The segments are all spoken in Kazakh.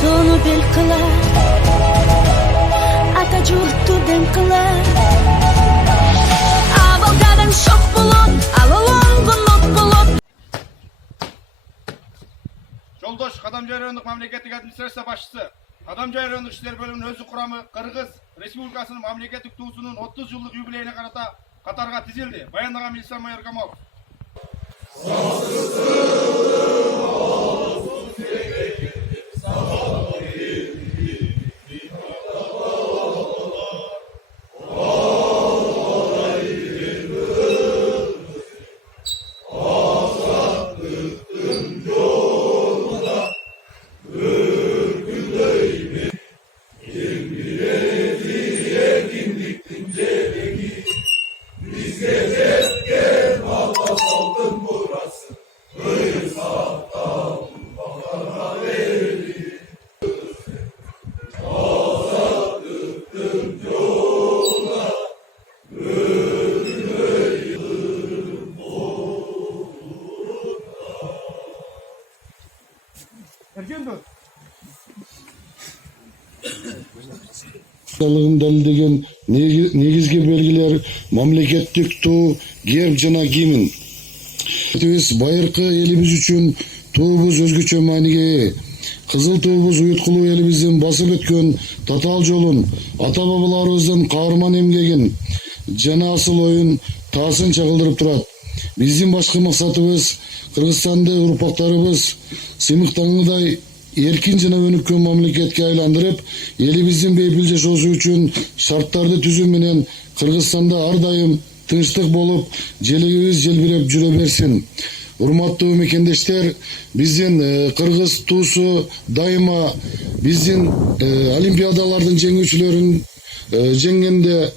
Tonu bel kılar, Atatürk'tü den kılar. Avalgadan şok bulup, alalım not bulup. Жолдош Кадамжай райондук мамлекеттик администрация башчысы, Кадамжай райондук иштер бөлүмүнүн өзү курамы Кыргыз Республикасынын мамлекеттик туусунун 30 жылдык юбилейине карата катарга тизилди. Баяндаган Милисан майор Камалов. Dalılığın negizgi belgiler mamleketlik tuu, gerb jana гимн. Biz bayırkı elimiz üçün tuğubuz özgüçö maaniге ээ. Kızıl tuğubuz uyutkulu elimizin basıp ötkön tatal jolun, ata babalarыбыздын каарман эмгегин жана асыл оюн таасын чагылдырып турат. Биздин башкы максатыбыз Кыргызстанды урпактарыбыз сыймыктангыдай эркин жана өнүккөн мамлекетке айландырып, элибиздин бейпил жашоосу үчүн шарттарды түзүү менен Кыргызстанда ар дайым тынчтык болуп, желегибиз желбиреп жүрө берсин. Урматтуу мекендештер, биздин кыргыз туусу дайыма биздин олимпиадалардын жеңүүчүлөрүн жеңгенде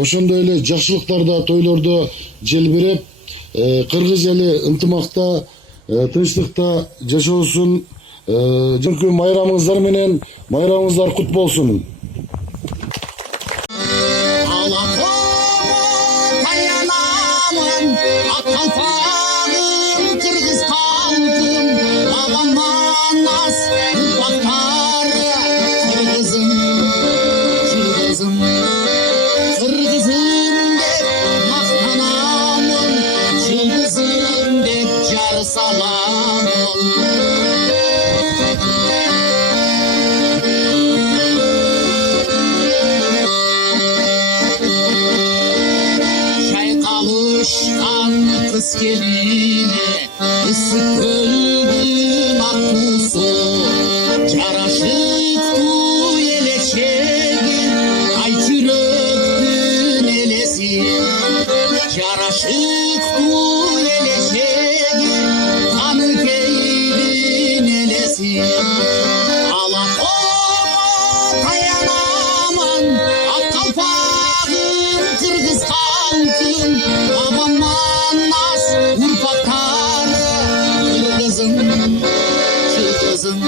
ошондой эле жакшылыктарда, тойлордо желбиреп, кыргыз эли ынтымакта, тынчтыкта жашоосун. Çünkü bayramınızlar menen bayramınızlar kut bolsun. Kız geline ısık öldüm akkusu Caraşık tu eleçegin ay çüröktün elesin Caraşık tu eleçegin kanı keydin elesin Alakoma dayanamam ak kalpağım Kırgız halkım aman Urfakları Kırgızım, Kırgızım